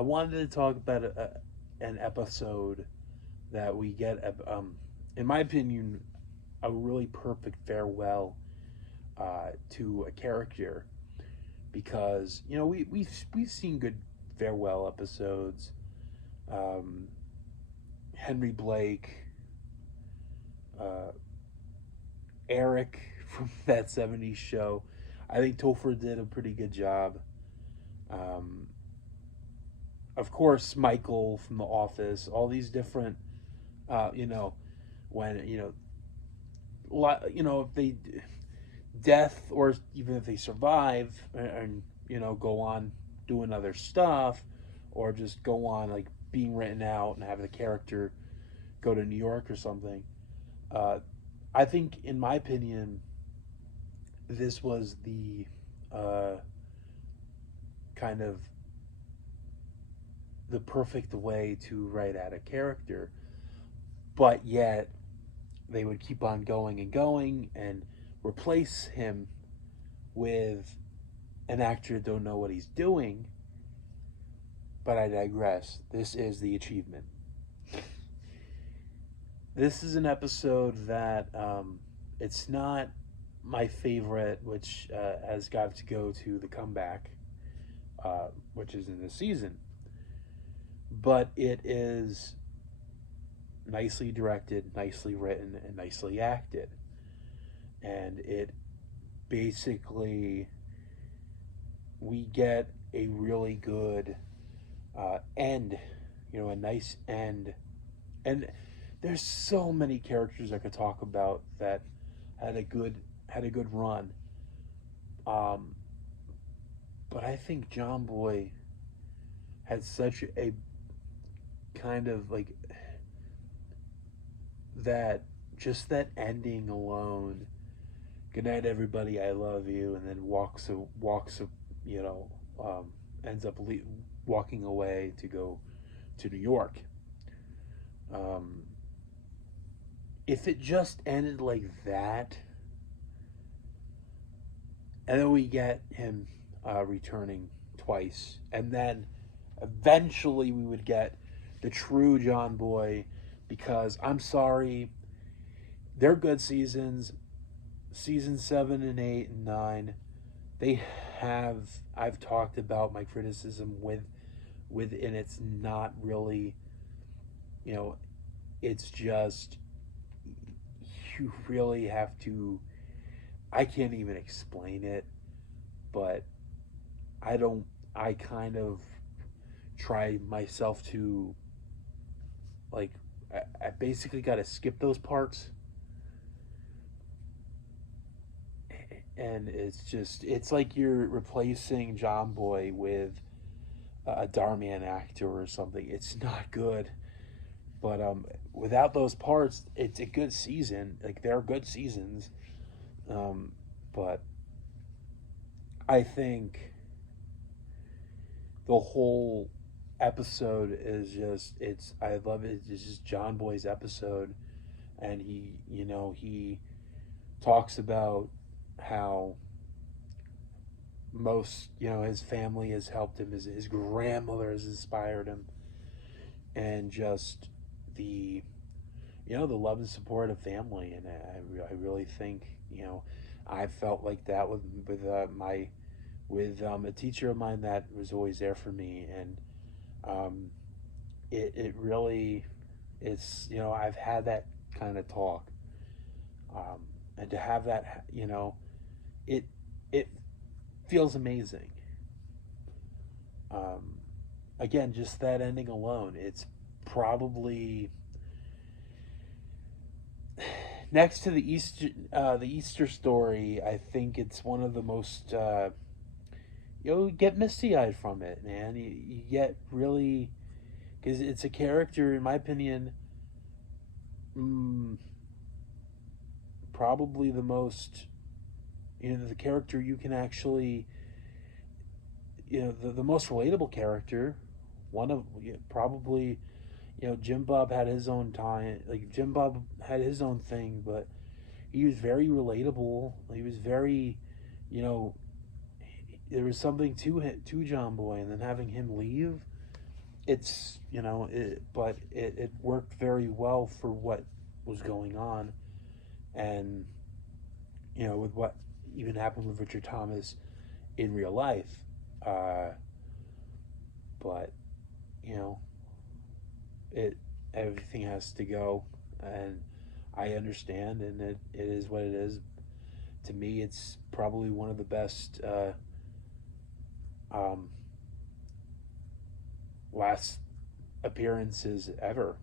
I wanted to talk about an episode that we get, in my opinion, a really perfect farewell to a character because we've seen good farewell episodes. Um, Henry Blake, uh, Eric from that '70s show. I think Topher did a pretty good job. Um, of course, Michael from The Office. All these different, you know, when if they death or even if they survive and go on doing other stuff or just go on like being written out and have the character go to New York or something. Uh, I think, in my opinion, this was the uh, kind of the perfect way to write out a character, but yet they would keep on going and going and replace him with an actor that don't know what he's doing. But I digress. This is the achievement. This is an episode that it's not my favorite, which has got to go to the comeback, which is in the season. But it is nicely directed, nicely written, and nicely acted. And it basically, we get a really good end, a nice end. And there's so many characters I could talk about that had a good run. Um, but I think John Boy had such a kind of like that, just that ending alone. Good night, everybody. I love you, and then you know, um, ends up walking away to go to New York. Um, if it just ended like that, and then we get him returning twice, and then eventually we would get the true John Boy, because I'm sorry, they're good seasons. Season 7 and 8 and 9, they have. I've talked about my criticism and it's not really, you know, it's just you really have to. I can't even explain it, but I don't. I kind of try myself to like. I basically got to skip those parts, and it's like you're replacing John Boy with a Darman actor or something. It's not good. But without those parts, it's a good season. Like, they're good seasons. Um, but I think the whole episode is just I love it. It's just John Boy's episode, and he talks about how most his family has helped him. His grandmother has inspired him, and just the the love and support of family. And I really think I felt like that with a teacher of mine that was always there for me. And um, it really, it's I've had that kind of talk, and to have that it it feels amazing. um, Again, just that ending alone, it's probably next to the Easter story. I think it's one of the most you get misty eyed from it, man. You get really, because it's a character, in my opinion, mm, probably the most the character you can actually the most relatable character. One of probably Jim Bob had his own time. Like, Jim Bob had his own thing, but he was very relatable. He was very, there was something to John Boy, and then having him leave, it's but it worked very well for what was going on, and with what even happened with Richard Thomas in real life. Uh, but you know, it everything has to go, and I understand, and it is what it is. To me, it's probably one of the best um, last appearances ever.